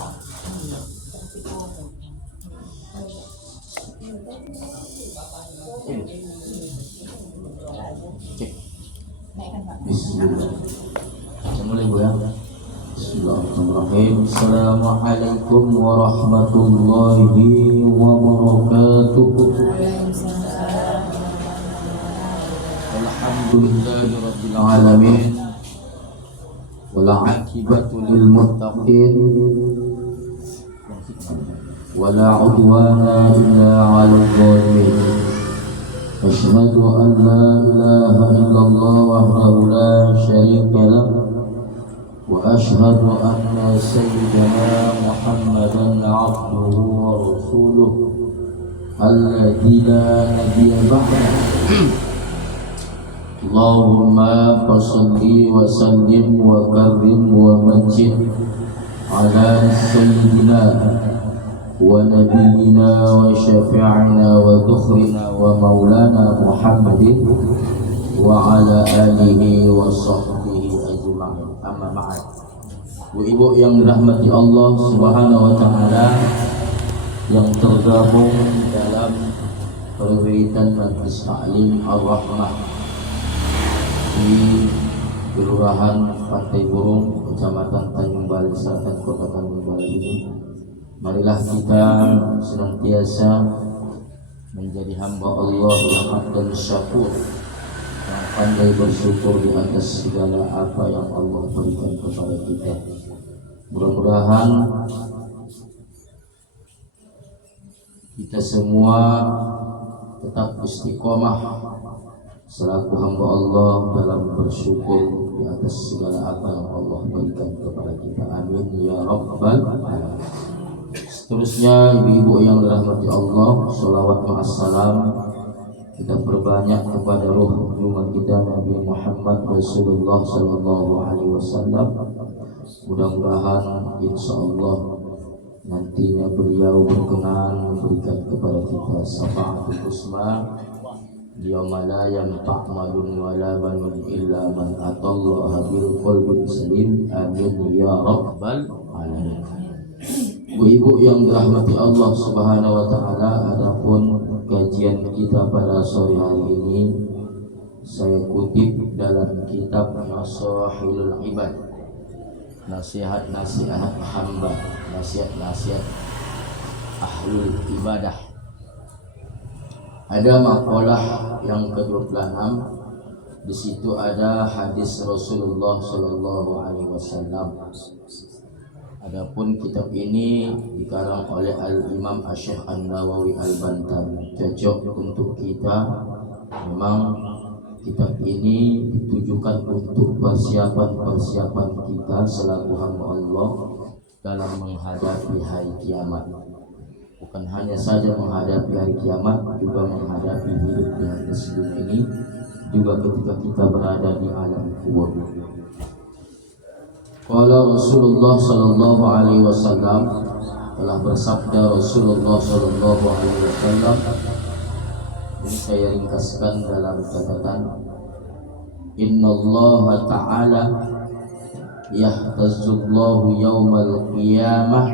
Bismillahirrahmanirrahim. Assalamualaikum warahmatullahi wabarakatuh. Alhamdulillahirabbil alamin. Wal 'aqibatu lil muttaqin. Wala 'udwana illa 'alal zalimin. Asyhadu an la ilaha illallah wahdahu la syarika lah. Wa asyhadu anna sayyidana Muhammadan 'abduhu wa rasuluh alladzi la nabiyya ba'dahu. Allahumma fasholli wa sallim wa karrim wa majid ala sayyidina wa nabiyyina wa syafi'ina wa dhukhrina wa maulana Muhammadin wa ala alihi wa sahbihi ajma'in. Amma ba'd. Bu ibu yang dirahmati Allah Subhanahu wa taala yang tergabung dalam perwiritan Majlis Ta'lim Ar-Rahmah di Kelurahan Pantai Burung, Kecamatan Tanjung Balai Selatan, Kota Tanjung Balai ini. Marilah kita senantiasa menjadi hamba Allah yang abdan syakur, yang pandai bersyukur di atas segala apa yang Allah berikan kepada kita. Mudah-mudahan kita semua tetap istiqomah selaku hamba Allah dalam bersyukur di atas segala apa yang Allah berikan kepada kita. Amin ya rabbal alamin. Seterusnya, ibu-ibu yang dirahmati Allah, sholawat ma'assalam kita perbanyak kepada ruh junjungan kita Nabi Muhammad Rasulullah sallallahu alaihi wasallam. Mudah-mudahan insyaallah nantinya beliau berkenan memberikan kepada kita syafaatul husna yauma la yanfa' malun wala banun illa man atallaha bil qalbin salim. Amin ya rabbal alamin. Ibu-ibu yang dirahmati Allah Subhanahu wa taala, adapun kajian kita pada sore hari ini saya kutip dalam kitab Nasihul Ibad, nasihat-nasihat hamba, nasihat-nasihat ahlul ibadah. Ada makalah yang ke-26. Di situ ada hadis Rasulullah sallallahu alaihi wasallam. Adapun kitab ini dikarang oleh Al-Imam Asy-Syaikh An-Nawawi Al-Bantani. Cocok untuk kita. Memang kitab ini ditujukan untuk persiapan kita selaku hamba Allah dalam menghadapi hari kiamat. Bukan hanya saja menghadapi hari kiamat, juga menghadapi hidup di atas dunia ini, juga ketika kita berada di alam kubur. Qala Rasulullah sallallahu alaihi wasallam, telah bersabda Rasulullah sallallahu alaihi wasallam. Ini saya ringkaskan dalam catatan. Innallaha ta'ala yahtazzullahu yaumal qiyamah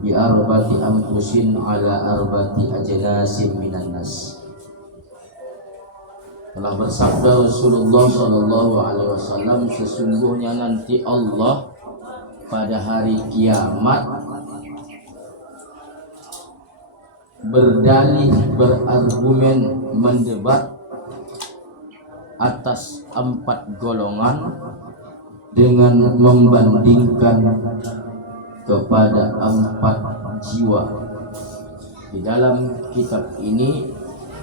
bi arba'ati anfusin ala arba'ati ajnasin minan nas. Telah bersabda Rasulullah sallallahu alaihi wasallam, sesungguhnya nanti Allah pada hari kiamat berdalih, berargumen, mendebat atas 4 golongan dengan membandingkan kepada 4 jiwa. Di dalam kitab ini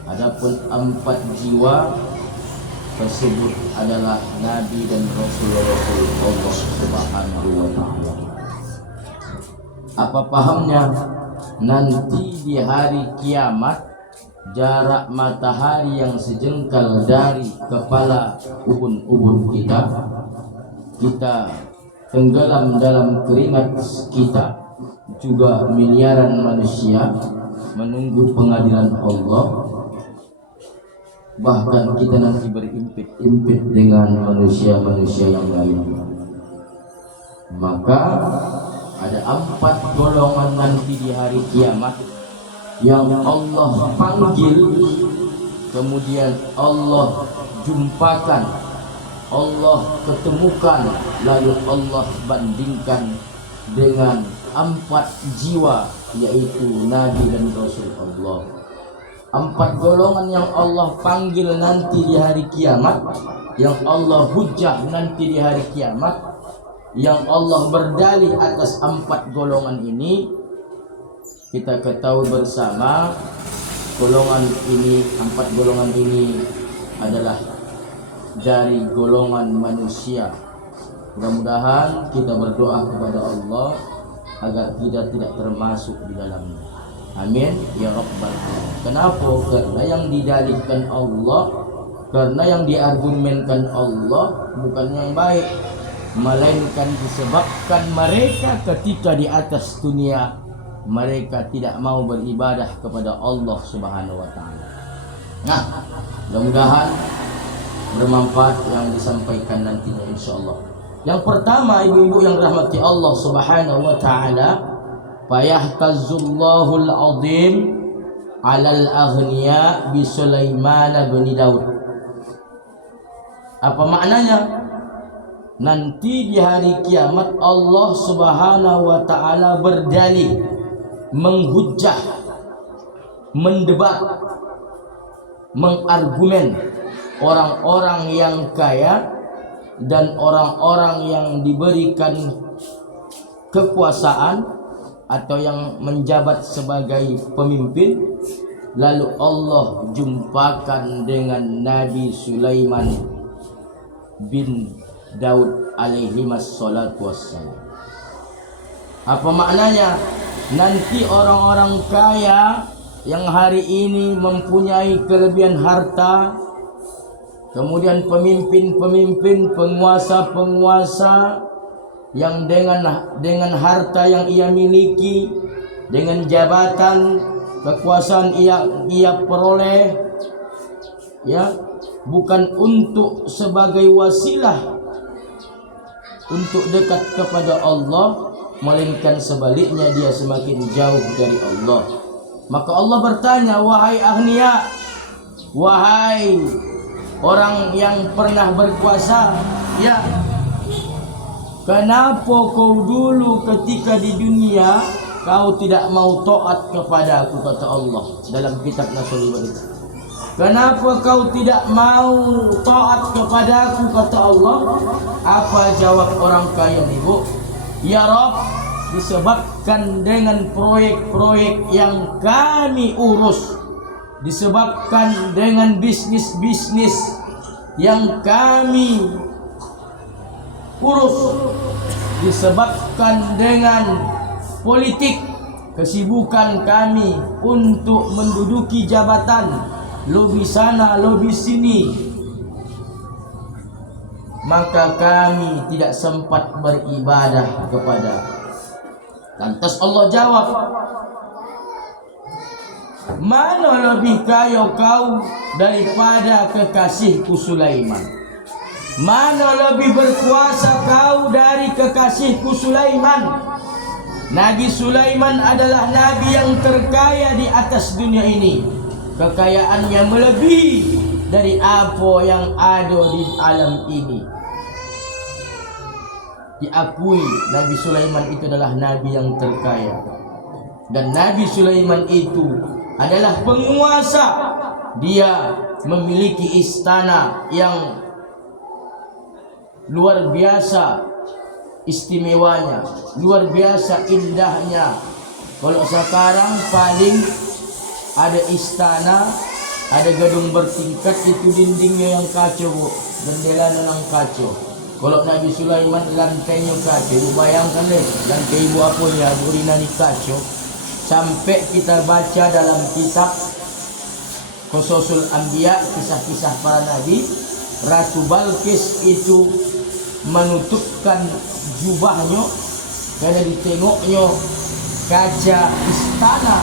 adapun 4 jiwa tersebut adalah Nabi dan Rasul-Rasul Allah Subhanahu wa ta'ala. Apa pahamnya? Nanti di hari kiamat jarak matahari yang sejengkal dari kepala ubun-ubun kita tenggelam dalam keringat kita, juga miliaran manusia menunggu pengadilan Allah. Bahkan kita nanti berimpit-impit dengan manusia-manusia yang lain. Maka ada 4 golongan nanti di hari kiamat yang Allah panggil, kemudian Allah jumpakan, Allah ketemukan, lalu Allah bandingkan dengan 4 jiwa, yaitu Nabi dan Rasul Allah. 4 golongan yang Allah panggil nanti di hari kiamat, yang Allah hujah nanti di hari kiamat, yang Allah berdalih atas 4 golongan ini. Kita ketahui bersama, golongan ini, 4 golongan ini adalah dari golongan manusia. Mudah-mudahan kita berdoa kepada Allah agar kita tidak termasuk di dalamnya. Amin ya rabbal alamin. Kenapa? Karena yang didalihkan Allah, karena yang diargumenkan Allah bukan yang baik, melainkan disebabkan mereka ketika di atas dunia mereka tidak mau beribadah kepada Allah Subhanahu wa taala. Nah, mudah-mudahan bermanfaat yang disampaikan nantinya insyaallah. Yang pertama, ibu-ibu yang rahmati Allah Subhanahu wa taala, fayahtazullahul azim 'alal aghniya bi Sulaiman bin Daud. Apa maknanya? Nanti di hari kiamat Allah Subhanahu wa taala berdalih, menghujah, mendebat, mengargumen orang-orang yang kaya dan orang-orang yang diberikan kekuasaan atau yang menjabat sebagai pemimpin. Lalu Allah jumpakan dengan Nabi Sulaiman bin Daud alaihi wassalatu wassalam. Apa maknanya? Nanti orang-orang kaya yang hari ini mempunyai kelebihan harta, kemudian pemimpin-pemimpin, penguasa-penguasa yang dengan harta yang ia miliki, dengan jabatan kekuasaan ia peroleh, ya, bukan untuk sebagai wasilah untuk dekat kepada Allah, melainkan sebaliknya dia semakin jauh dari Allah. Maka Allah bertanya, wahai aghnia, wahai orang yang pernah berkuasa, ya, kenapa kau dulu ketika di dunia kau tidak mau taat kepada aku, kata Allah dalam kitab Nasul itu. Kenapa kau tidak mau taat kepada aku, kata Allah. Apa jawab orang kaya ibu? Ya Rabb, disebabkan dengan proyek-proyek yang kami urus, disebabkan dengan bisnis-bisnis yang kami urus, disebabkan dengan politik, kesibukan kami untuk menduduki jabatan, lobi sana, lobi sini, maka kami tidak sempat beribadah kepada. Lantas Allah jawab, mana lebih kaya kau daripada kekasihku Sulaiman? Mana lebih berkuasa kau dari kekasihku Sulaiman? Nabi Sulaiman adalah nabi yang terkaya di atas dunia ini. Kekayaannya melebihi dari apa yang ada di alam ini. Diakui Nabi Sulaiman itu adalah nabi yang terkaya. Dan Nabi Sulaiman itu adalah penguasa. Dia memiliki istana yang luar biasa istimewanya, luar biasa indahnya. Kalau sekarang paling ada istana, ada gedung bertingkat, itu dindingnya yang kacau, bu, jendelanya yang kacau. Kalau Nabi Sulaiman lantainya kacau, bayangkan deh lantai ibu apa ya, burina ni kacau. Sampai kita baca dalam kitab Qasasul Anbiya, kisah-kisah para nabi, Ratu Balqis itu menutupkan jubahnya karena ditengoknya kaca istana,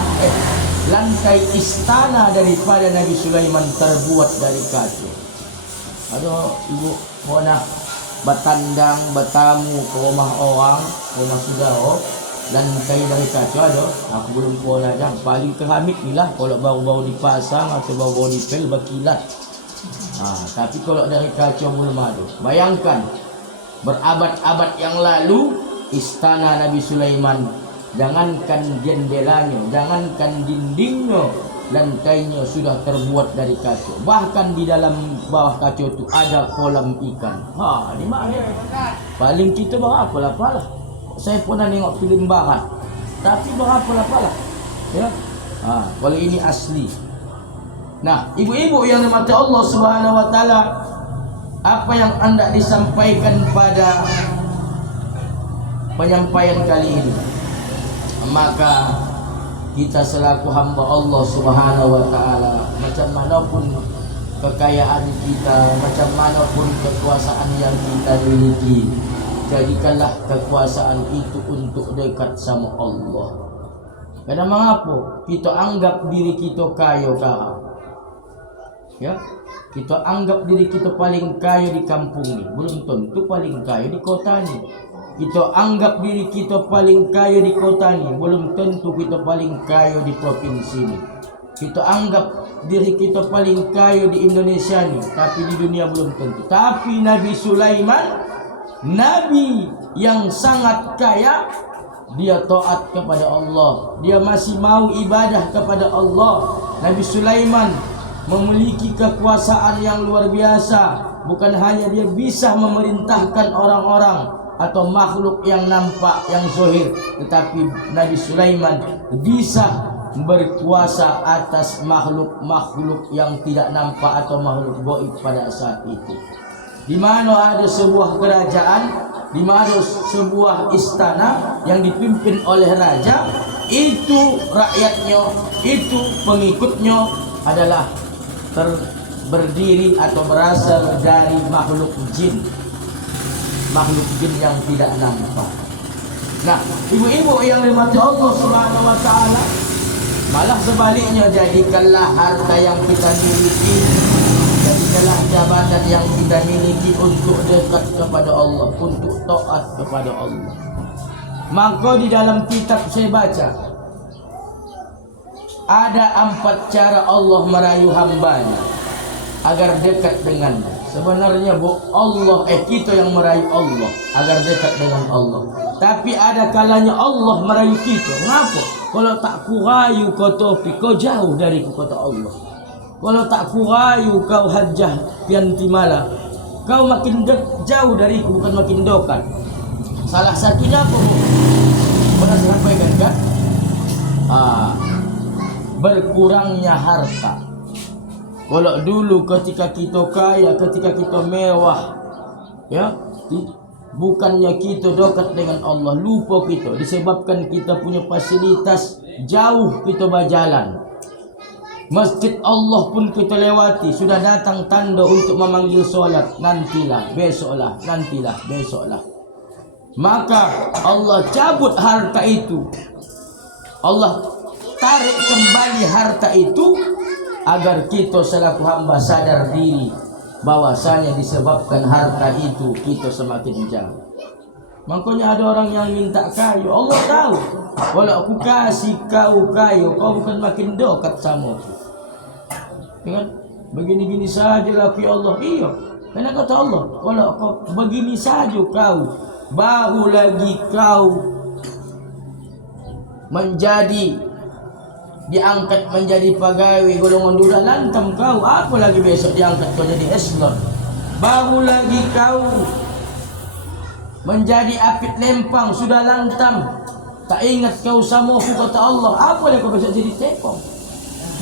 lantai istana daripada Nabi Sulaiman terbuat dari kaca. Aduh, ibu pernah bertandang, bertamu ke rumah orang, rumah saudara, lantai dari kaca ada. Aku belum pernah aja. Paling keramik ni lah kalau baru-baru dipasang atau baru-baru dipel berkilat. Tapi kalau dari kaca belum ada. Bayangkan berabad-abad yang lalu istana Nabi Sulaiman, jangankan jendelanya, jangankan dindingnya, lantainya sudah terbuat dari kaca. Bahkan di dalam bawah kaca itu ada kolam ikan. Ni mak dia. Paling kita berapa lah palah. Saya pernah tengok filem barat. Tapi berapa lah palah. Ya. Kalau ini asli. Nah, ibu-ibu yang dirahmati Allah Subhanahu wa taala, apa yang anda disampaikan pada penyampaian kali ini, maka kita selaku hamba Allah Subhanahu wa taala, macam manapun kekayaan kita, macam manapun kekuasaan yang kita miliki, jadikanlah kekuasaan itu untuk dekat sama Allah. Karena mengapa kita anggap diri kita kaya kah? Ya, kita anggap diri kita paling kaya di kampung ni, belum tentu paling kaya di kota ni. Kita anggap diri kita paling kaya di kota ni, belum tentu kita paling kaya di provinsi ni. Kita anggap diri kita paling kaya di Indonesia ni, tapi di dunia belum tentu. Tapi Nabi Sulaiman, Nabi yang sangat kaya, dia taat kepada Allah, dia masih mau ibadah kepada Allah. Nabi Sulaiman memiliki kekuasaan yang luar biasa. Bukan hanya dia bisa memerintahkan orang-orang atau makhluk yang nampak, yang zahir, tetapi Nabi Sulaiman bisa berkuasa atas makhluk-makhluk yang tidak nampak atau makhluk gaib pada saat itu. Di mana ada sebuah kerajaan, di mana sebuah istana yang dipimpin oleh raja, itu rakyatnya, itu pengikutnya adalah berdiri atau berasal dari makhluk jin yang tidak nampak. Nah, ibu-ibu yang dirahmati Allah Subhanahu wa taala, malah sebaliknya, jadikanlah harta yang kita miliki, jadikanlah jabatan yang kita miliki untuk dekat kepada Allah, untuk taat kepada Allah. Maka di dalam kitab saya baca, ada 4 cara Allah merayu hambanya agar dekat dengannya. Sebenarnya kita yang merayu Allah agar dekat dengan Allah. Tapi ada kalanya Allah merayu kita. Kenapa? Kalau tak kurayu kau Taufik, kau jauh dariku, kata Allah. Kalau tak kurayu kau Hajjah Piantimala, kau makin jauh dariku, bukan makin dekat. Salah satunya apa? Pernah saya sampaikan kan? Berkurangnya harta. Kalau dulu ketika kita kaya, ketika kita mewah, ya, bukannya kita dekat dengan Allah, lupa kita, disebabkan kita punya fasilitas jauh, kita berjalan. Masjid Allah pun kita lewati, sudah datang tanda untuk memanggil solat, nantilah, besoklah, nantilah, besoklah. Maka Allah cabut harta itu, Allah tarik kembali harta itu, agar kita selaku hamba sadar diri bahwasanya disebabkan harta itu kita semakin jauh. Makanya ada orang yang minta kaya, Allah tahu kalau aku kasih kau kaya, kau bukan makin dekat sama aku. Dengan begini-gini saja laki Allah. Iya, karena kata Allah, kalau kau begini saja kau, baru lagi kau diangkat menjadi pegawai golongan dua, lantam kau, apa lagi besok diangkat kau jadi eselon. Baru lagi kau menjadi apit lempang, sudah lantam, tak ingat kau sama aku, kata Allah, apa lagi kau besok jadi tepong.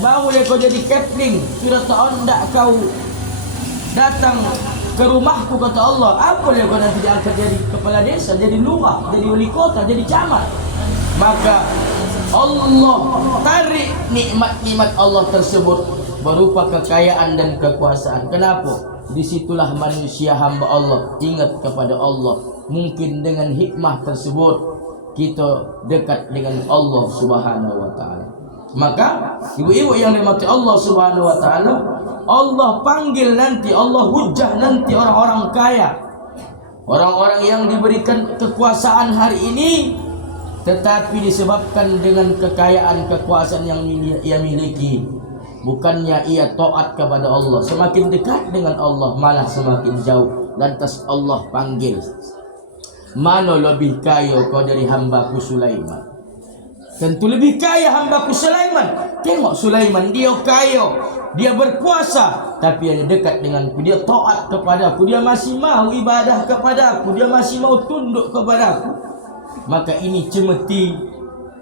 Baru lagi kau jadi catering, sudah tak ondak kau datang ke rumahku, kata Allah, apa lagi kau nanti diangkat jadi kepala desa, jadi lurah, jadi wali kota, jadi camat. Maka Allah tarik nikmat-nikmat Allah tersebut berupa kekayaan dan kekuasaan. Kenapa? Disitulah manusia hamba Allah ingat kepada Allah. Mungkin dengan hikmah tersebut kita dekat dengan Allah Subhanahu wa taala. Maka ibu-ibu yang dirahmati Allah Subhanahu wa taala, Allah panggil nanti, Allah hujah nanti orang-orang kaya, orang-orang yang diberikan kekuasaan hari ini. tetapi disebabkan dengan kekayaan, kekuasaan yang ia miliki, bukannya ia taat kepada Allah. Semakin dekat dengan Allah malah semakin jauh. Lantas Allah panggil, mana lebih kaya kau dari hambaku Sulaiman? Tentu lebih kaya hambaku Sulaiman. Tengok Sulaiman, dia kaya, dia berkuasa, tapi dia dekat denganku, dia taat kepadaku, dia masih mau ibadah kepadaku, dia masih mau tunduk kepadaku. Maka ini cemeti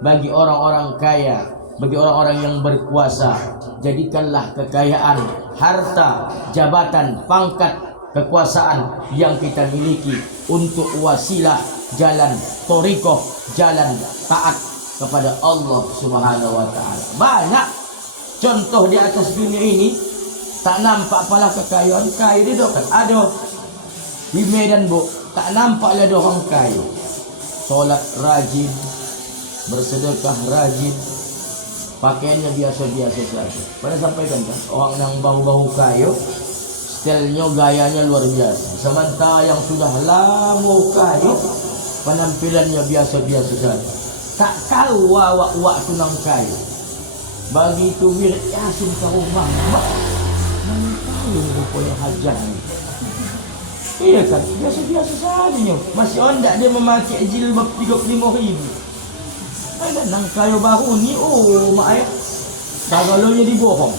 bagi orang-orang kaya, bagi orang-orang yang berkuasa. Jadikanlah kekayaan, harta, jabatan, pangkat, kekuasaan yang kita miliki untuk wasilah jalan thariqah, jalan taat kepada Allah Subhanahu wa taala. Banyak contoh di atas dunia ini, tak nampak pala kekayaan. Kaya dia kan ada di Medan, Bu, tak nampak ada orang kaya. Solat rajin, bersedekah rajin, pakaiannya biasa-biasa saja. Pada sampaikan kan, orang yang bau-bau kaya, stylenya, gayanya luar biasa. Sementara yang sudah lama kaya, penampilannya biasa-biasa saja. Tak tahu wak tunang kaya. Bagi itu wirid Yasin ke rumah, mak, mana tahu rupanya hajah ni. Iya kan, biasa-biasa saja. Masih ondak dia memakai jilbab 35,000. Ada nang kaya baru ni, oh mak ayah, tagalonya dibohong.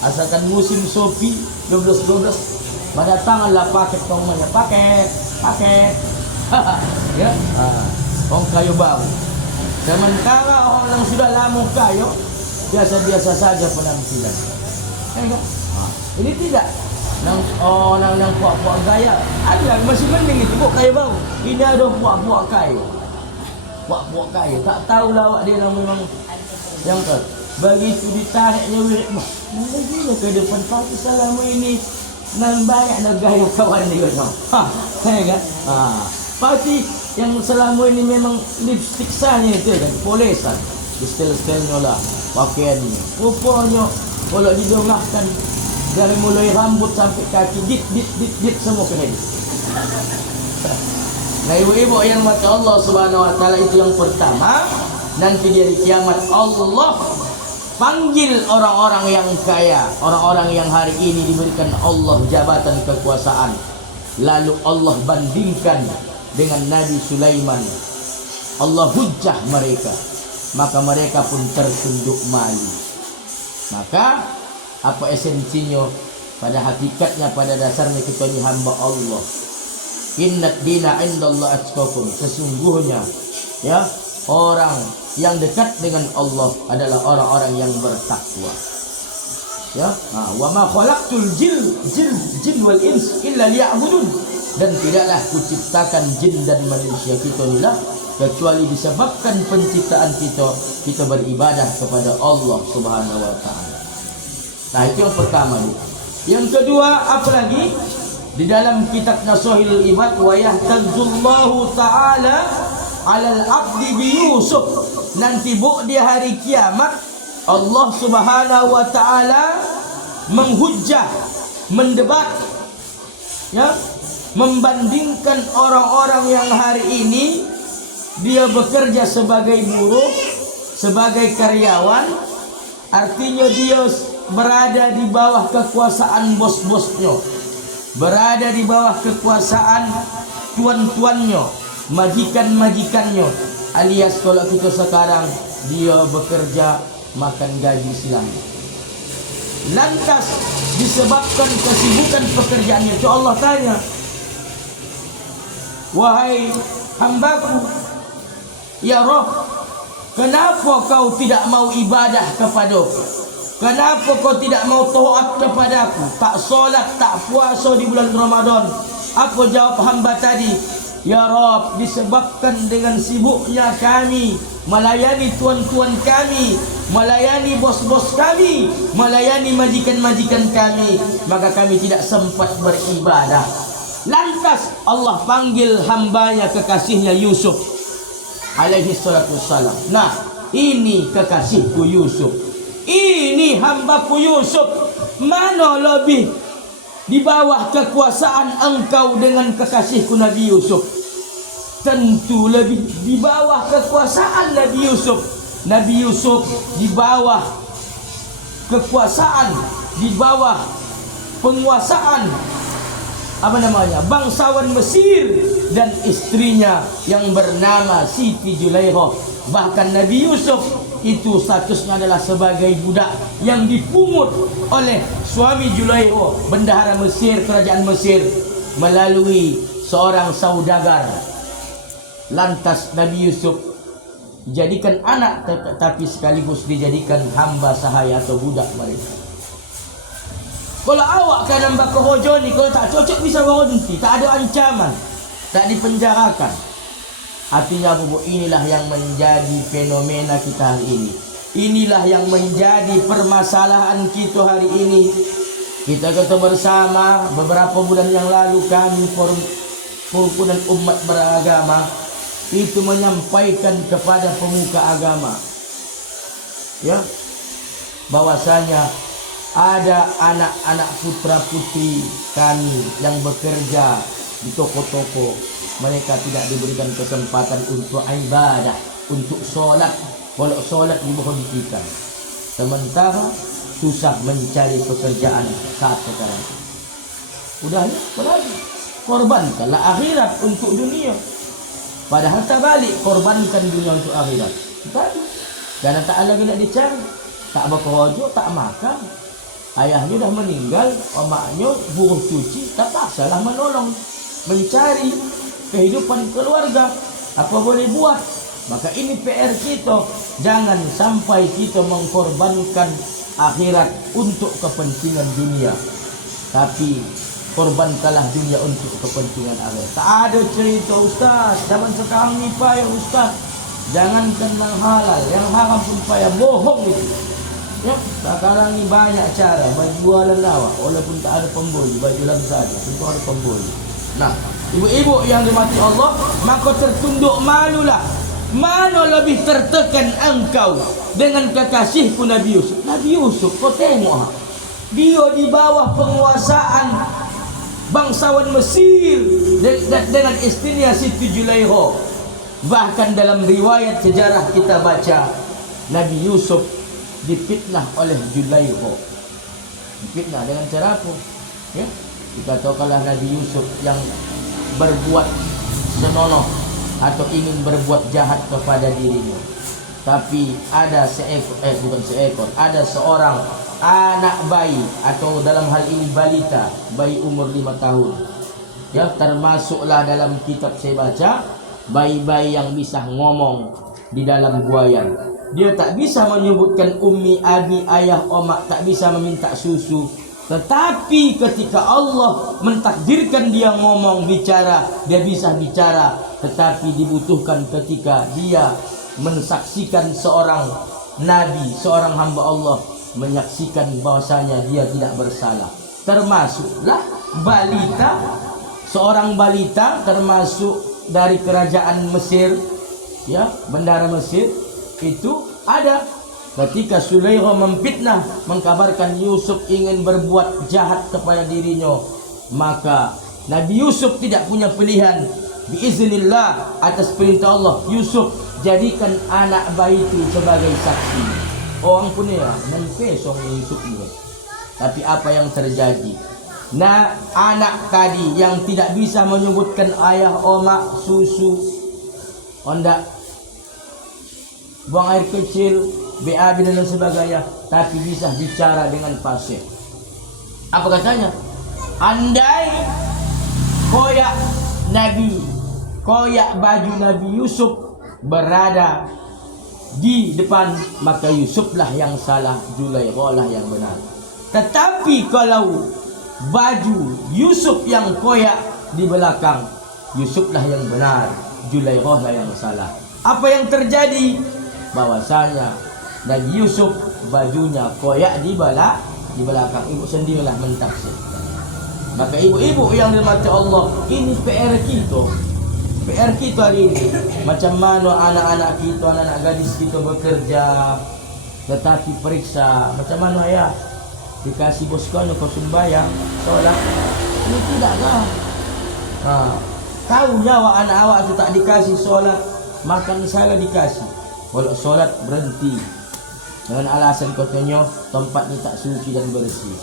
Asalkan musim Sopi 12-12, mendatanglah paket rumahnya, paket. Ya, orang kaya baru. Sementara orang yang sudah lama kaya, biasa-biasa saja penampilan. Ini tidak. Nang puak-puak gaya. Ada masih mending itu, buat kaya baru. Ini ada puak-puak kaya. Puak-puak kaya. Tak tahu lawak dia memang yang ke. Begitu ditariknya wirid, mana gila ke depan pagi selama ini nan banyak nak gaya kawan dia kan. Kan? Pasti yang selama ini memang lipstick saja itu kan, polesan. Stil-stilnya lah, pakaiannya. Rupanya kalau didongakkan dari mulai rambut sampai kaki, dit semua keren. Nah, ibu-ibu yang mata Allah Subhanahu wa taala, itu yang pertama. Nanti di hari kiamat Allah panggil orang-orang yang kaya, orang-orang yang hari ini diberikan Allah jabatan kekuasaan. Lalu Allah bandingkan dengan Nabi Sulaiman. Allah hujjah mereka, maka mereka pun tertunduk malu. Maka apa esensinya? Pada hakikatnya, pada dasarnya kita ini hamba Allah. Inna dina indallah atqakum. Sesungguhnya ya, orang yang dekat dengan Allah adalah orang-orang yang bertakwa. Ya, wa ma khalaqtul jin wal ins illa liya'budun. Dan tidaklah kuciptakan jin dan manusia kita inilah kecuali disebabkan penciptaan kita beribadah kepada Allah Subhanahu wa taala. Nah, itu yang pertama. Yang kedua, apa lagi? Di dalam kitab Nasuhil Ibad, wa yahtazullahu ta'ala 'alal 'abdi bi Yusuf. Nanti di hari kiamat Allah Subhanahu wa taala menghujjah, mendebat, ya, membandingkan orang-orang yang hari ini dia bekerja sebagai buruh, sebagai karyawan, artinya dia berada di bawah kekuasaan bos-bosnya, berada di bawah kekuasaan tuan-tuannya, majikan-majikannya, alias kalau kita sekarang dia bekerja makan gaji silang. Lantas disebabkan kesibukan pekerjaannya, so Allah tanya, wahai hambaku, ya Rabb, kenapa kau tidak mau ibadah kepadaku? Kenapa kau tidak mau taat kepadaku? Tak solat, tak puasa di bulan Ramadan. Apa jawab hamba tadi? Ya Rabb, disebabkan dengan sibuknya kami melayani tuan-tuan kami, melayani bos-bos kami, melayani majikan-majikan kami, maka kami tidak sempat beribadah. Lantas Allah panggil hambanya, kekasihnya Yusuf alaihi salatu wassalam. Nah, ini kekasihku Yusuf, ini hambaku Yusuf. Mana lebih di bawah kekuasaan engkau dengan kekasihku Nabi Yusuf? tentu lebih di bawah kekuasaan Nabi Yusuf. Nabi Yusuf di bawah kekuasaan, di bawah penguasaan bangsawan Mesir dan istrinya yang bernama Siti Julaiha. Bahkan Nabi Yusuf itu statusnya adalah sebagai budak yang dipungut oleh suami Julaiha, bendahara Mesir, kerajaan Mesir, melalui seorang saudagar. Lantas Nabi Yusuf dijadikan anak, tetapi sekaligus dijadikan hamba sahaya atau budak mereka. Kalau awak kan nambah kehojo ni, kalau tak cocok bisa berhenti, tak ada ancaman, tak dipenjarakan. Artinya apa? Inilah yang menjadi fenomena kita hari ini. Inilah yang menjadi permasalahan kita hari ini. Kita kata bersama beberapa bulan yang lalu, kami Perhimpunan Umat Beragama itu menyampaikan kepada pemuka agama, ya, bahwasanya ada anak-anak putra putri kami yang bekerja di toko-toko, mereka tidak diberikan kesempatan untuk ibadah, untuk sholat. Kalau sholat diberhentikan, sementara susah mencari pekerjaan saat sekarang. Udahnya berarti korbankanlah akhirat untuk dunia, padahal tak balik, korbankan dunia untuk akhirat. Tadi karena tak lagi nak dicari, tak berkerja, tak makan. Ayahnya dah meninggal, omaknya buruh cuci, tak paksalah menolong, mencari kehidupan keluarga. Apa boleh buat? Maka ini PR kita, jangan sampai kita mengkorbankan akhirat untuk kepentingan dunia, tapi korbankanlah dunia untuk kepentingan akhirat. Tak ada cerita Ustaz, zaman sekarang ni payah Ustaz, jangankan yang halal, yang haram pun payah, bohong itu. Ya, sekarang ni banyak cara berjualan lawak, walaupun tak ada pembeli, baju dalam saja, tentu ada pembeli. Nah, ibu-ibu yang dirahmati Allah, maka tertunduk malulah. Mana lebih tertekan engkau dengan kekasihku Nabi Yusuf? Nabi Yusuf, kau tengok, dia di bawah penguasaan bangsawan Mesir dengan istrinya Siti Julaiha. Bahkan dalam riwayat sejarah kita baca, Nabi Yusuf dipitnah oleh Julaiha. Dipitnah dengan cara apa? Ya, kita tahu kalau Nabi Yusuf yang berbuat senonoh atau ingin berbuat jahat kepada dirinya, tapi ada ada seorang anak bayi, atau dalam hal ini balita, bayi umur 5 tahun. Ya, termasuklah dalam kitab saya baca, bayi-bayi yang bisa ngomong di dalam buayan. Dia tak bisa menyebutkan ummi, abi, ayah, omak, tak bisa meminta susu. Tetapi ketika Allah mentakdirkan dia ngomong, bicara, dia bisa bicara. Tetapi dibutuhkan ketika dia mensaksikan seorang nabi, seorang hamba Allah, menyaksikan bahwasanya dia tidak bersalah. Termasuklah balita, seorang balita termasuk dari kerajaan Mesir, ya, bendahara Mesir. Itu ada ketika Sulaiha memfitnah, mengkabarkan Yusuf ingin berbuat jahat kepada dirinya, maka Nabi Yusuf tidak punya pilihan. Biiznillah, atas perintah Allah, Yusuf jadikan anak bayi itu sebagai saksi. Orang pun ya menpesong Yusuf juga. Tapi apa yang terjadi? Nah, anak tadi yang tidak bisa menyebutkan ayah, omak, susu, ondak, buang air kecil, BAB dan sebagainya, tapi bisa bicara dengan pasir. Apa katanya? Andai koyak Nabi, koyak baju Nabi Yusuf berada di depan, maka Yusuflah yang salah, Julaiha lah yang benar. Tetapi kalau baju Yusuf yang koyak di belakang, Yusuflah yang benar, Julaiha lah yang salah. Apa yang terjadi? Bahwasanya Nabi Yusuf bajunya koyak di belakang, ibu sendirilah mentafsir. Maka ibu-ibu yang dirahmati Allah, ini PR kita hari ini. Macam mana anak-anak kita, anak-anak gadis kita bekerja, tetapi periksa macam mana ya, dikasih bos kau sembahyang, solat, ini tidakkah? tahu nyawa anak awak tu tak dikasih solat, makan salah dikasih. Kalau solat berhenti dengan alasan katanya tempat ni tak suci dan bersih.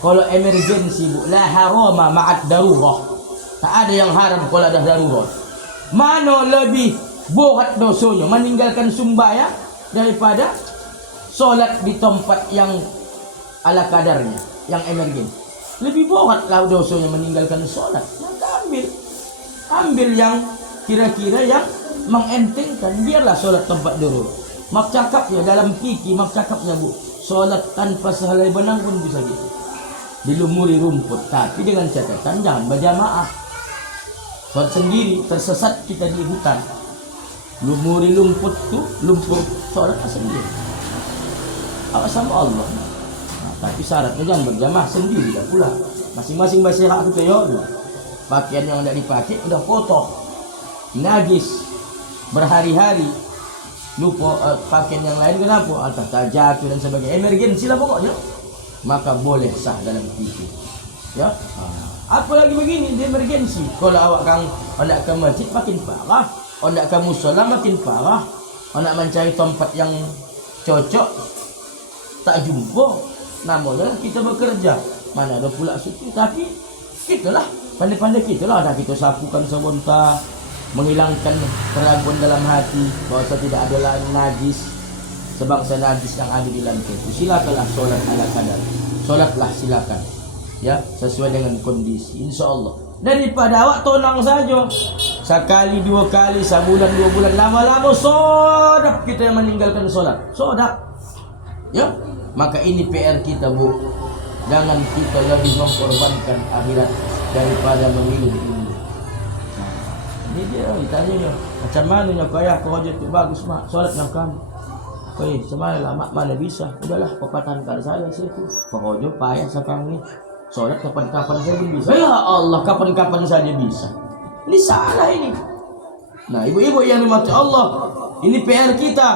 Kalau emergency bu, la harama ma'ad darurah. Tak ada yang haram kalau ada darurat. Mana lebih berat dosanya meninggalkan sembahyang daripada solat di tempat yang ala kadarnya, yang emergency. Lebih beratlah dosanya meninggalkan solat. Maka ambil yang kira-kira yang mengentengkan. Biarlah solat tempat darurat. Mak cakapnya dalam fikih, mak cakapnya bu, solat tanpa sehelai benang pun bisa gitu. Dilumuri rumput, tapi dengan catatan jangan berjamaah. Solat sendiri, tersesat kita di hutan. Lumuri lumpur tu, lumpur solat sendiri. Awak sama Allah. Nah, tapi syaratnya jangan berjamaah sendiri dah pula. Masing-masing bahasa hak kita ya. Pakaian yang tidak dipakai udah kotor, najis, berhari-hari. Lupa pakaian yang lain kenapa? Atau jatuh dan sebagainya. Emergensi lah pokoknya. Maka boleh sah dalam fikih. Ya. Apalagi begini di emergensi. Kalau awak kang hendak ke masjid makin parah, hendak ke mushola makin parah, hendak mencari tempat yang cocok tak jumpa. Namanya kita bekerja. Mana ada pula suci, tapi kitalah pandai-pandai kitalah dah kita sapukan sebentar, menghilangkan keraguan dalam hati bahawa tidak ada lain najis sebangsa najis yang ada di lantai itu. Silakanlah solat ala kadar, solatlah silakan ya, sesuai dengan kondisi, insyaallah. Daripada awak tonang saja sekali dua kali, sebulan dua bulan, lama-lama sodap kita yang meninggalkan solat, sodap ya. Maka ini PR kita bu, jangan kita lebih mengorbankan akhirat daripada memilih dunia. Ini dia ditanya macam mana ya kaya kerja tu bagus mak, solat nak kamu. Koi semalam mak mana bisa, udahlah pepatahkan saya situ. Kerja payah sekarang ni. Solat kapan-kapan saja bisa. Ya Allah, kapan-kapan saja bisa. Ini salah ini. Nah, ibu-ibu yang dimati Allah, ini PR kita.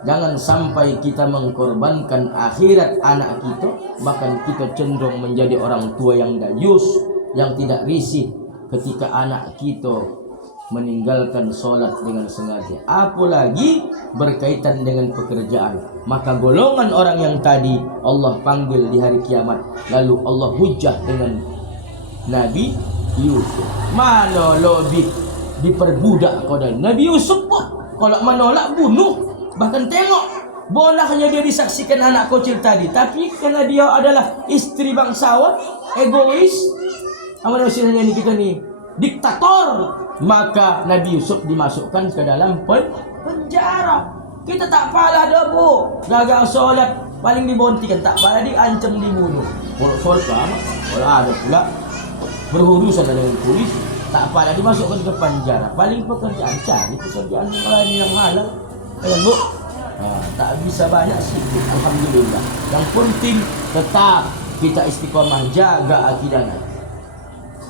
Jangan sampai kita mengorbankan akhirat anak kita, bahkan kita cenderung menjadi orang tua yang dayus, yang tidak risih ketika anak kita meninggalkan solat dengan sengaja. Apalagi berkaitan dengan pekerjaan. Maka golongan orang yang tadi Allah panggil di hari kiamat, lalu Allah hujah dengan Nabi Yusuf. Mana lebih diperbudak kau dari Nabi Yusuf pun kalau menolak bunuh. Bahkan tengok bolehnya dia disaksikan anak kecil tadi, tapi karena dia adalah istri bangsawan, egois, apa namanya ini kita nih, diktator, maka Nabi Yusuf dimasukkan ke dalam penjara. Kita tak pala dah bu, gagal solat paling dibontikan, tak pala diancam dibunuh. Kalau solat sama, kalau ada pula berurusan dengan polisi, tak pala dimasukkan ke penjara. Paling pekerjaan cari pekerjaan lain yang halal. Bu, tak bisa banyak sikit, alhamdulillah. Yang penting tetap kita istiqomah jaga akidahnya.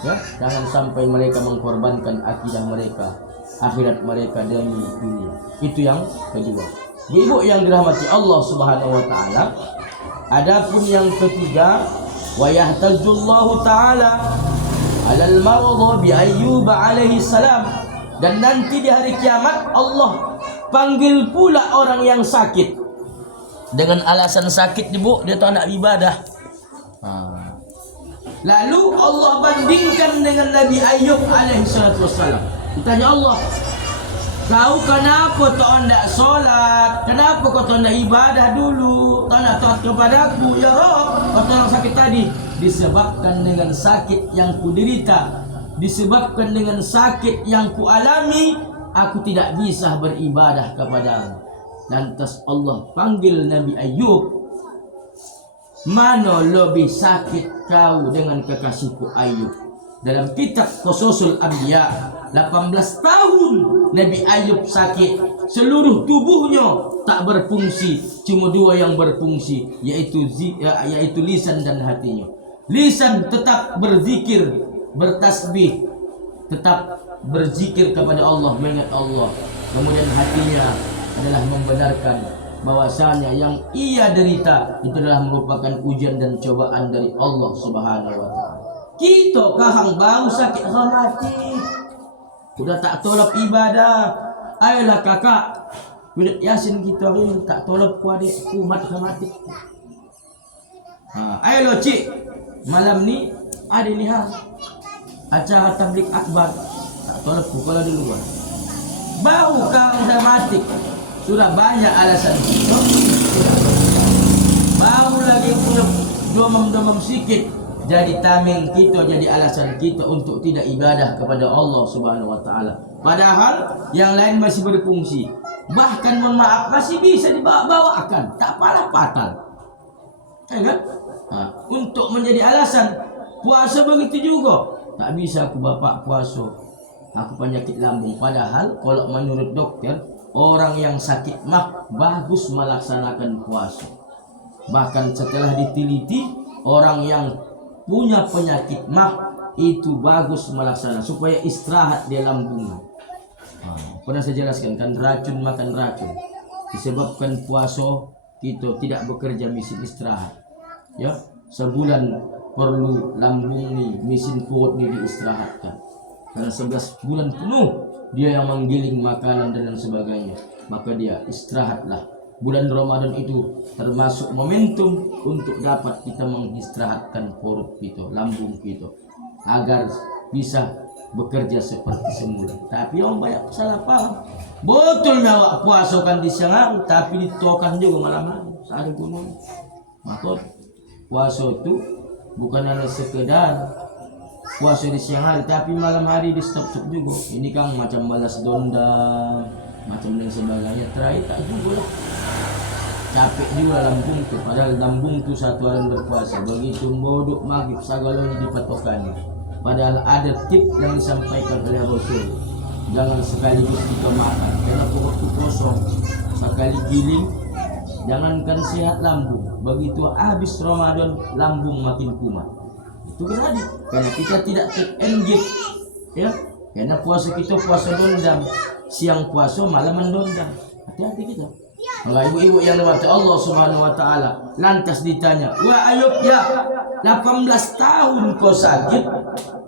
Ya, jangan sampai mereka mengorbankan akidah mereka, akhirat mereka demi dunia. Itu yang kedua. Ibu yang dirahmati Allah Subhanahu wa taala. Adapun yang ketiga, wa yahtajullahu taala 'alal maradhi bi Ayyub alaihi salam. Dan nanti di hari kiamat Allah panggil pula orang yang sakit dengan alasan sakit bu, dia tak nak ibadah. Lalu Allah bandingkan dengan Nabi Ayub alaihi salatu wassalam. Ditanya Allah, kau kenapa tak nak solat? Kenapa kau tak nak ibadah dulu? Tak nak taat kepadaku ya Rabb? Kata orang sakit tadi, disebabkan dengan sakit yang kuderita, disebabkan dengan sakit yang kualami, aku tidak bisa beribadah kepadamu. Lantas Allah panggil Nabi Ayub, mana lebih sakit kau dengan kekasihku Ayub? Dalam kitab Qususul Anbiya, 18 tahun Nabi Ayub sakit, seluruh tubuhnya tak berfungsi, cuma dua yang berfungsi, yaitu lisan dan hatinya. Lisan tetap berzikir, bertasbih, tetap berzikir kepada Allah, mengingat Allah. Kemudian hatinya adalah membenarkan bahwasanya yang ia derita itu adalah merupakan ujian dan cobaan dari Allah Subhanahu wa taala. Kita kahang baru sakit rheumatik, udah tak tolak ibadah. Ayolah kakak, wirid Yasin kita ini tak tolak ku adik umat rheumatik. Ayolah cik, malam ni ada ni acara tablik akbar, tak tolak ku kalau di luar. Baru kahang rheumatik, sudah banyak alasan kita. Baru lagi punya domam-domam sikit, jadi tameng kita, jadi alasan kita untuk tidak ibadah kepada Allah Subhanahu wa taala. Padahal yang lain masih berfungsi. Bahkan mohon maaf masih bisa dibawa-bawakan, tak apalah fatal. Ya kan? Untuk menjadi alasan puasa begitu juga. Tak bisa aku bapak puasa, aku penyakit lambung. Padahal kalau menurut dokter, orang yang sakit mah bagus melaksanakan puasa. Bahkan setelah diteliti, orang yang punya penyakit mah itu bagus melaksanakan supaya istirahat di lambungnya. Pernah saya jelaskan kan, racun makan racun. Disebabkan puasa kita tidak bekerja, mesin istirahat. Ya, sebulan perlu lambung ni, mesin perut ni diistirahatkan. Karena 11 bulan penuh dia yang menggiling makanan dan sebagainya. Maka dia istirahatlah. Bulan Ramadan itu termasuk momentum untuk dapat kita mengistirahatkan perut kita, lambung kita, agar bisa bekerja seperti semula. Tapi orang banyak salah paham. Betul awak puasa kan di siang hari, tapi ditokan juga malam hari. Ada gunanya. Maka puasa itu bukan hanya sekedar puasa di siang hari, tapi malam hari di stop-stop juga. Ini kan macam balas dendam, macam dan sebagainya. Terakhir tak juga lah. Capek juga lambung tu, padahal lambung tu satu hari berpuasa. Begitu moduk maghrib segalanya dipatokannya. Padahal ada tip yang disampaikan oleh Rasul. Jangan sekaligus kita makan, karena perut tu kosong. Sekali giling, jangankan sehat lambung. Begitu habis Ramadan, lambung makin kumat. Itu terjadi karena kita tidak engage, ya. Karena puasa kita puasa dondam, siang puasa malam mendondam. Hati-hati kita. Kalau ibu-ibu yang dirahmati Allah Subhanahu wa taala lantas ditanya, "Wah Ayub ya, 18 tahun kau sakit,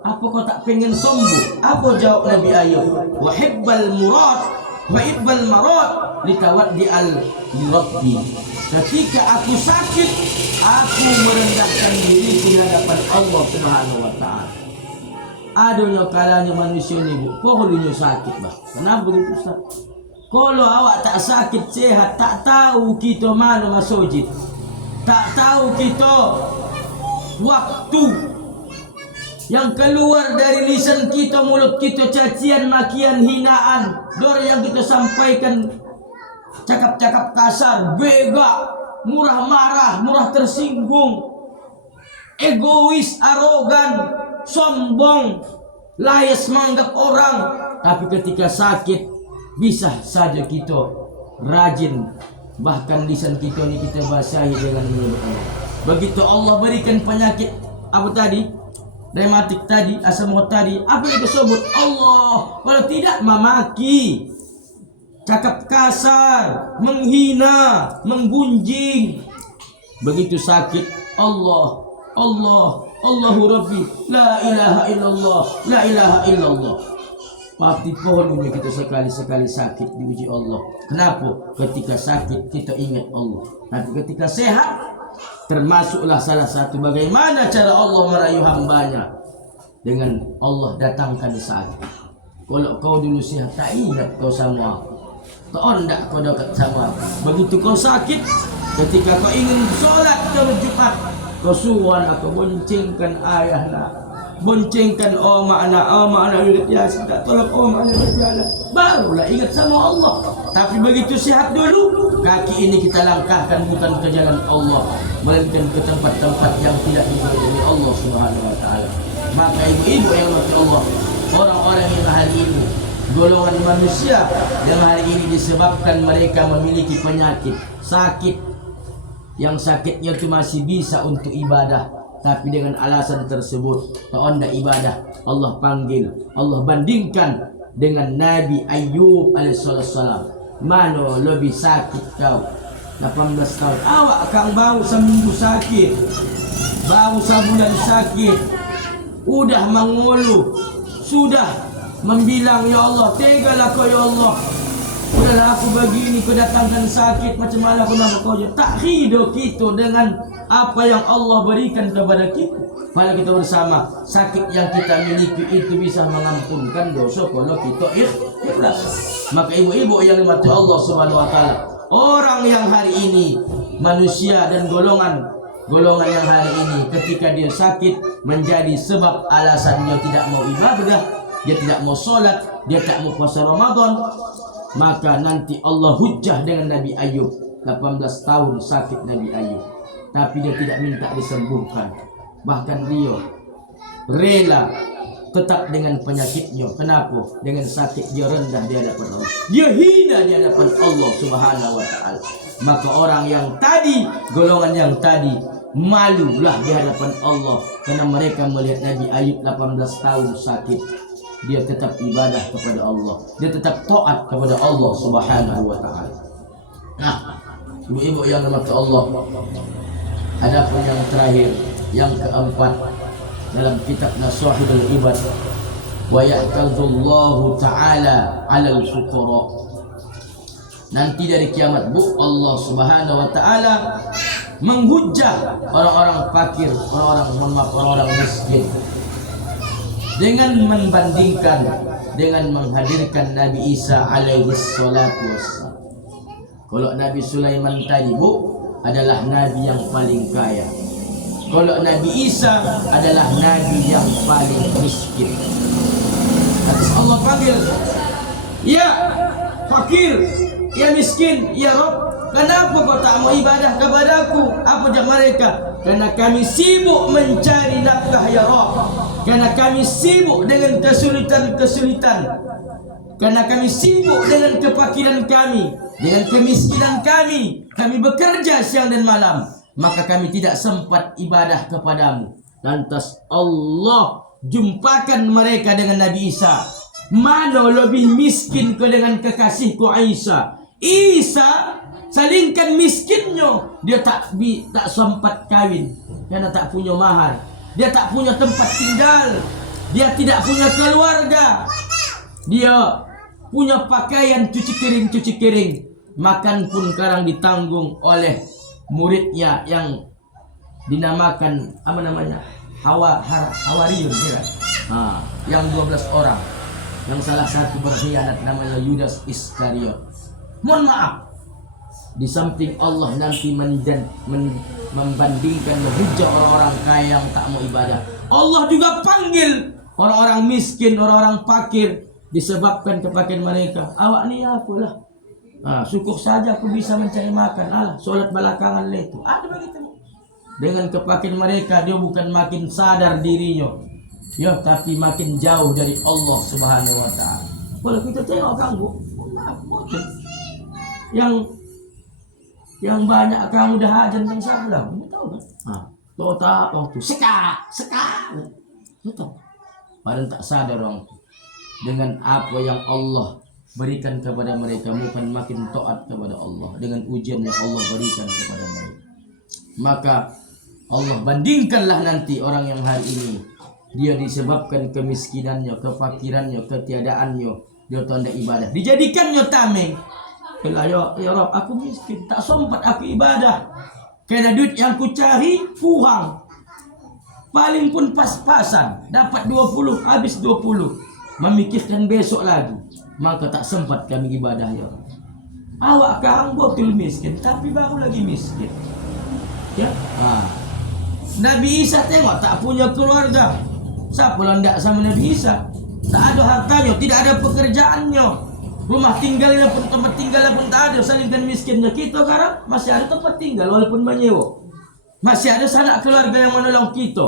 apa kau tak pengen sembuh?" Apa jawab Nabi Ayub? "Wa hibbal murad wa ibbal marad litawaddi al rabbi." Ketika aku sakit, aku merendahkan diri di hadapan Allah Subhanahu wa taala. Adanya kalanya manusia ni, pohonnya sakit, bah. Kenapa begitu, Ustaz? Kalau awak tak sakit sehat, tak tahu kita mana masjid, tak tahu kita waktu yang keluar dari lisan kita, mulut kita, cacian, makian, hinaan, dor yang kita sampaikan, cakap-cakap kasar, bega, murah marah, murah tersinggung, egois, arogan, sombong, layas menganggap orang. Tapi ketika sakit, bisa saja kita rajin, bahkan lisan kita ini kita basahi dengan menyebut Allah. Begitu Allah berikan penyakit apa tadi, rematik tadi, asam urat tadi, apa yang disebut Allah. Kalau tidak memaki, cakap kasar, menghina, menggunjing. Begitu sakit, Allah, Allah, Allahu Rabbi, la ilaha illallah, la ilaha illallah. Pasti pohonnya kita sekali-sekali sakit diuji Allah. Kenapa? Ketika sakit kita ingat Allah. Tapi ketika sehat, termasuklah salah satu bagaimana cara Allah merayu hambanya, dengan Allah datangkan sakit. Kalau kau dulu sehat, tak ingat kau sama aku, tak ondak kau dekat sama aku. Begitu kau sakit, ketika kau ingin sholat ke Jumat, kau suruh aku boncengkan ayah nak, boncengkan anak wirid Yasin, tak tolak anak berjalan, barulah ingat sama Allah. Tapi begitu sehat dulu, kaki ini kita langkahkan bukan ke jalan Allah, melainkan ke tempat-tempat yang tidak diridhoi Allah Subhanahu wa taala. Maka ibu-ibu yang dirahmati Allah, orang-orang yang hari ini, golongan manusia yang hari ini disebabkan mereka memiliki penyakit, sakit, yang sakitnya itu masih bisa untuk ibadah, tapi dengan alasan tersebut tak onda ibadah, Allah panggil, Allah bandingkan dengan Nabi Ayub alaihissalam. Mana lebih sakit kau? 18 tahun. Awak kang baru seminggu sakit, baru sebulan sakit, udah mengulu, sudah membilang, ya Allah, tegalah kau ya Allah. Udahlah aku begini, kau datangkan sakit, macam mana aku nak kau je. Tak ridho kita dengan apa yang Allah berikan kepada kita. Padahal kita bersama, sakit yang kita miliki itu bisa mengampunkan dosa kalau kita ikhlas. Maka ibu-ibu yang dimati Allah Subhanahu wa taala, orang yang hari ini manusia dan golongan yang hari ini ketika dia sakit menjadi sebab alasan dia tidak mau ibadah, dia tidak mau sholat, dia tak mau puasa Ramadan, maka nanti Allah hujjah dengan Nabi Ayub. 18 tahun sakit Nabi Ayub, tapi dia tidak minta disembuhkan. Bahkan dia rela tetap dengan penyakitnya. Kenapa? Dengan sakit dia rendah di hadapan Allah, dia hina di hadapan Allah Subhanahu wa taala. Maka orang yang tadi, golongan yang tadi, malulah di hadapan Allah karena mereka melihat Nabi Ayub 18 tahun sakit. Dia tetap ibadah kepada Allah, dia tetap taat kepada Allah Subhanahu wa taala. Nah, ibu-ibu yang dirahmati Allah, adapun yang terakhir, yang keempat dalam kitab Nasahidul Ibad, wa ya'tazullahu ta'ala 'alal fuqara. Nanti dari kiamat Allah Subhanahu wa taala menghujah orang-orang fakir, orang-orang miskin dengan membandingkan, dengan menghadirkan Nabi Isa alaihi salatu wassalam. Kalau Nabi Sulaiman tadi adalah nabi yang paling kaya, kalau Nabi Isa adalah nabi yang paling miskin. Terus Allah panggil, ya fakir, ya miskin, ya Rabb, kenapa kau tak mau ibadah kepadaku? Apa jawab mereka? Karena kami sibuk mencari nafkah ya Rabb, karena kami sibuk dengan kesulitan-kesulitan, karena kami sibuk dengan kefakiran kami, dengan kemiskinan kami bekerja siang dan malam, maka kami tidak sempat ibadah kepadamu. Lantas Allah jumpakan mereka dengan Nabi Isa. Mana lebih miskin kau dengan kekasihku Isa? Isa salingkan miskinnya, dia tak sempat kawin karena tak punya mahar, dia tak punya tempat tinggal, dia tidak punya keluarga, dia punya pakaian cuci kering, makan pun sekarang ditanggung oleh muridnya yang dinamakan apa namanya, Hawariyun, yang 12 orang, yang salah satu berkhianat namanya Yudas Iskariot. Mohon maaf, di samping Allah nanti membandingkan, menghujah orang-orang kaya yang tak mau ibadah, Allah juga panggil orang-orang miskin, orang-orang fakir disebabkan kepakiran mereka. Awak ni apalah, syukur saja aku bisa mencari makan, solat belakangan itu. Ada begitu. Dengan kepakiran mereka, dia bukan makin sadar dirinya, ya, tapi makin jauh dari Allah Subhanahu wa taala. Kalau kita tengok kamu, yang banyak kamu dah hajan yang salah, kamu tahu kan? Tota waktu seka, betul. Padahal tak sadar orang itu. Dengan apa yang Allah berikan kepada mereka, bukan makin taat kepada Allah dengan ujian yang Allah berikan kepada mereka. Maka Allah bandingkanlah nanti orang yang hari ini dia disebabkan kemiskinannya, kefakirannya, ketiadaannya, dia tanda ibadah, dijadikannya tameng. Ya Rabb, aku miskin, tak sempat aku ibadah karena duit yang ku cari kurang, paling pun pas-pasan, dapat 20, habis 20, memikirkan besok lagi, maka tak sempat kami ibadah ya Rabb. Awak sekarang betul miskin, tapi baru lagi miskin, ya. Nabi Isa tengok tak punya keluarga, siapa landak sama Nabi Isa? Tak ada hartanya, tidak ada pekerjaannya, rumah tinggalnya pun, tempat tinggalnya pun tak ada, salingkan miskinnya. Kita sekarang masih ada tempat tinggal walaupun menyewa, masih ada sanak keluarga yang menolong kita,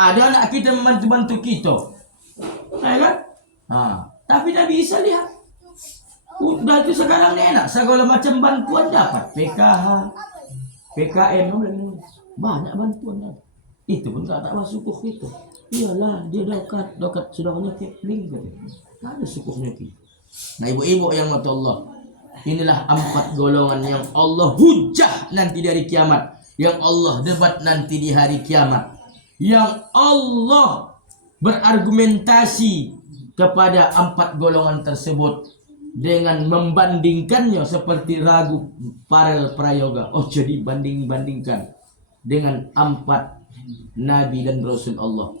ada anak kita membantu-bantu kita, ya kan? Tapi Nabi Isa lihat, udah itu sekarang enak, segala macam bantuan dapat, PKH, PKN, banyak bantuan. Itu pun tak masuk syukur kita. Iyalah, dia dekat saudaranya Kipling kan. Ada syukurnya kita. Nah, ibu-ibu yang mati Allah, inilah 4 golongan yang Allah hujah nanti dari kiamat, yang Allah debat nanti di hari kiamat, yang Allah berargumentasi kepada 4 golongan tersebut dengan membandingkannya seperti ragu Parel Prayoga. Oh, jadi bandingkan dengan 4 nabi dan rasul Allah.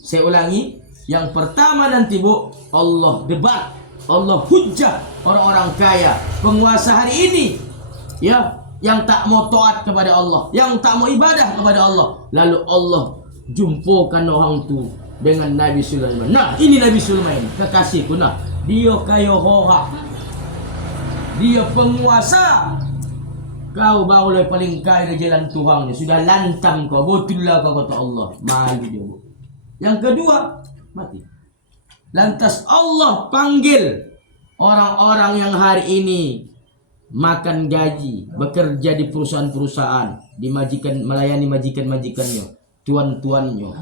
Saya ulangi, yang pertama nanti Bu, Allah debat, Allah hujjah orang-orang kaya, penguasa hari ini, ya, yang tak mau taat kepada Allah, yang tak mau ibadah kepada Allah. Lalu Allah jumpukan orang tu dengan Nabi Sulaiman. Nah, ini Nabi Sulaiman, kekasihku. Nah, dia kaya horak, dia penguasa. Kau baru paling kaya di jalan Tuhan. Sudah lantam kau, betul lah kau kata Allah. Malu dia. Yang kedua, mati. Lantas Allah panggil orang-orang yang hari ini makan gaji, bekerja di perusahaan-perusahaan, di majikan, melayani majikan-majikannya, tuan-tuannya,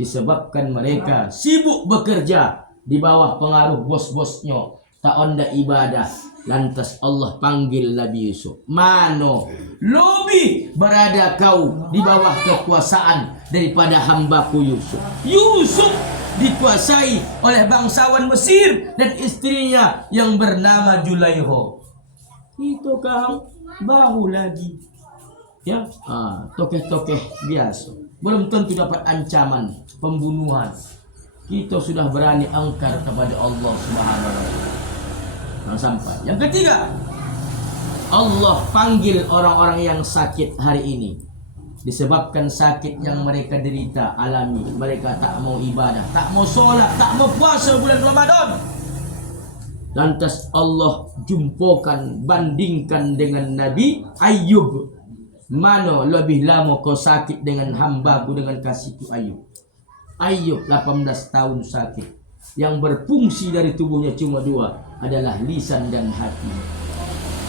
disebabkan mereka sibuk bekerja di bawah pengaruh bos-bosnya, tak onda ibadah. Lantas Allah panggil Nabi Yusuf. Mano lebih berada kau di bawah kekuasaan daripada hambaku Yusuf. Yusuf dikuasai oleh bangsawan Mesir dan istrinya yang bernama Julaiho. Itu kau baru lagi, ya, tokeh-tokeh biasa belum tentu dapat ancaman pembunuhan. Kita sudah berani angkar kepada Allah Subhanahu wa Ta'ala. Sampai yang ketiga, Allah panggil orang-orang yang sakit hari ini disebabkan sakit yang mereka derita alami. Mereka tak mau ibadah, tak mau sholat, tak mau puasa bulan Ramadan. Lantas Allah jumpukan, bandingkan dengan Nabi Ayub. Mana lebih lama kau sakit dengan hambaku, dengan kasihku Ayub. Ayub 18 tahun sakit. Yang berfungsi dari tubuhnya cuma 2, adalah lisan dan hati.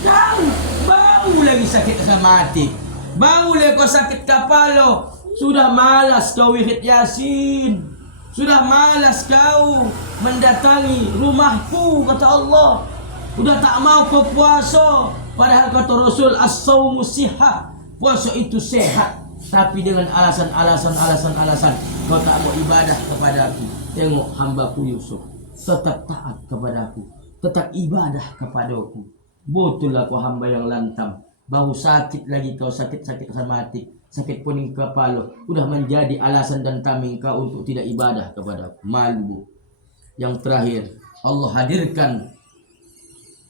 Kau baru lagi sakit asmatik, baru lagi kau sakit kepala. Sudah malas kau wirid Yasin, sudah malas kau mendatangi rumahku, kata Allah. Sudah tak mau kau puasa, padahal kata Rasul as-saumu sihah, puasa itu sehat. Tapi dengan alasan kau tak mau ibadah kepada aku. Tengok hambaku Yusuf, tetap taat kepada aku, tetap ibadah kepadaku. Betul aku hamba yang lantam. Baru sakit lagi kau, sakit-sakit asmatik, sakit pening kepala, udah menjadi alasan dan tameng kau untuk tidak ibadah kepadaku. Malu. Yang terakhir, Allah hadirkan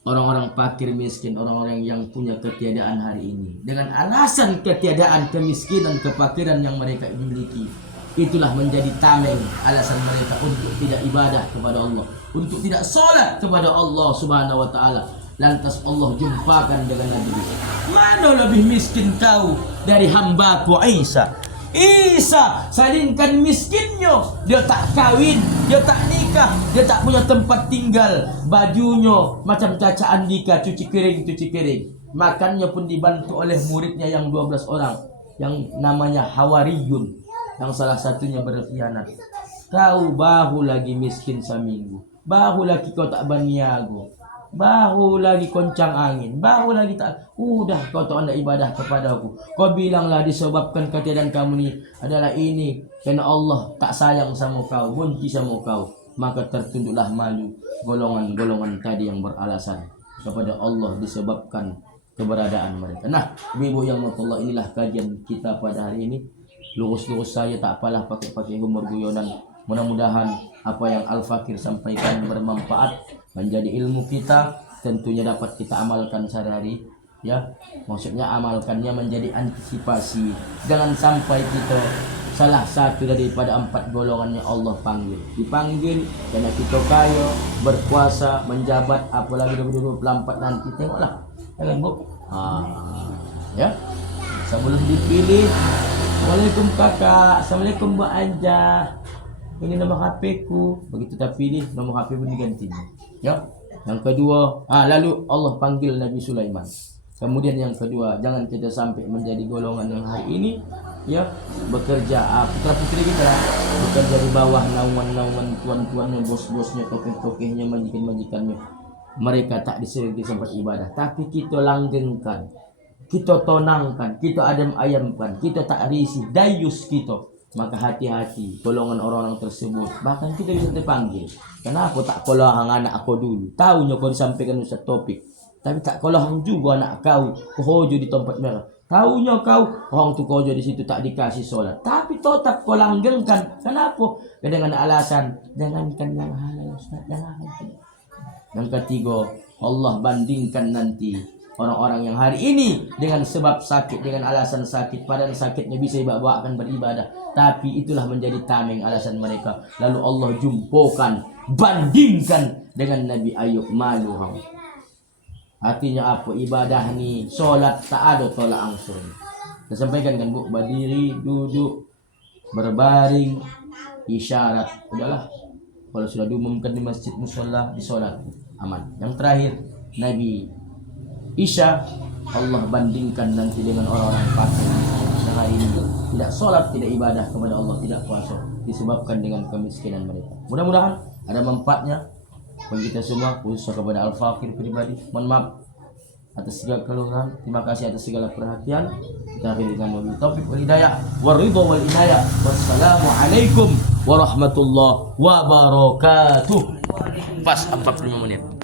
orang-orang fakir miskin, orang-orang yang punya ketiadaan hari ini dengan alasan ketiadaan, kemiskinan, kefakiran yang mereka miliki. Itulah menjadi tameng alasan mereka untuk tidak ibadah kepada Allah, untuk tidak sholat kepada Allah Subhanahu wa Ta'ala. Lantas Allah jumpakan dengan Nabi Isa. Mana lebih miskin kau dari hambaku Isa? Isa salingkan miskinnya, dia tak kawin, dia tak nikah, dia tak punya tempat tinggal, bajunya macam Caca Andika, cuci piring. Makannya pun dibantu oleh muridnya yang 12 orang yang namanya Hawariyun, yang salah satunya berkhianat. Kau baru lagi miskin seminggu, baru lagi kau tak berniaga, baru lagi koncang angin, baru lagi tak, udah kau tak ada ibadah kepada aku. Kau bilanglah disebabkan ketiadaan kamu ni adalah ini karena Allah tak sayang sama kau, benci sama kau. Maka tertunduklah malu golongan-golongan tadi yang beralasan kepada Allah disebabkan keberadaan mereka. Nah, ibu yang Allah, inilah kajian kita pada hari ini. Lurus-lurus saya tak apalah pakai humor guyonan. Mudah-mudahan apa yang Al-Fakir sampaikan bermanfaat, menjadi ilmu kita, tentunya dapat kita amalkan sehari-hari, ya. Maksudnya amalkannya menjadi antisipasi. Jangan sampai kita salah satu daripada 4 golongan yang Allah panggil. Dipanggil karena kita kaya, berkuasa, menjabat, apalagi 2024 nanti. Tengoklah, jangan Bu. Ya. Sebelum dipilih, Assalamualaikum kakak, Assalamualaikum Mbak Anja, ini nomor HP ku. Begitu tak pilih, nomor HP pun diganti. Ya. Yang kedua, lalu Allah panggil Nabi Sulaiman. Kemudian yang kedua, jangan kita sampai menjadi golongan yang hari ini, ya, bekerja, putra-putri kita bekerja di bawah naungan-naungan tuan-tuannya, bos-bosnya, tokeh-tokehnya, majikan-majikannya. Mereka tak disebut tempat ibadah, tapi kita langgengkan, kita tonangkan, kita ayamkan, kita tak risih, dayus kita maka hati-hati golongan orang-orang tersebut. Bahkan kita bisa terpanggil. Kenapa tak kolahang anak aku dulu? Tahunya kau disampaikan Ustaz Topik, tapi tak kolahang juga anak kau kohojo di tempat merah. Tahunya kau orang tu kohojo di situ tak dikasih sholat, tapi tetap kau langgengkan. Kenapa? Dengan alasan jangankan yang halal Ustaz, jangankan. Yang ketiga, Allah bandingkan nanti orang-orang yang hari ini dengan sebab sakit, dengan alasan sakit, padahal sakitnya bisa bawa akan beribadah, tapi itulah menjadi tameng alasan mereka. Lalu Allah jumpokan, bandingkan dengan Nabi Ayub, malu hang. Artinya apa? Ibadah ni, solat tak ada tolak ansur. Saya sampaikan kan Bu, berdiri, duduk, berbaring, isyarat, udahlah. Kalau sudah diumumkan di masjid musola, disolat, aman. Yang terakhir, Nabi Isa, Allah bandingkan nanti dengan orang-orang fasik yang hari ini tidak sholat, tidak ibadah kepada Allah, tidak puasa, disebabkan dengan kemiskinan mereka. Mudah-mudahan ada manfaatnya bagi kita semua, khususnya kepada Al-Fakir pribadi. Mohon maaf atas segala keluhan, terima kasih atas segala perhatian. Kita akhiri dengan wabillahi taufiq wal hidayah waridho wal inayah. Wassalamualaikum warahmatullahi wabarakatuh. Pas 45 menit.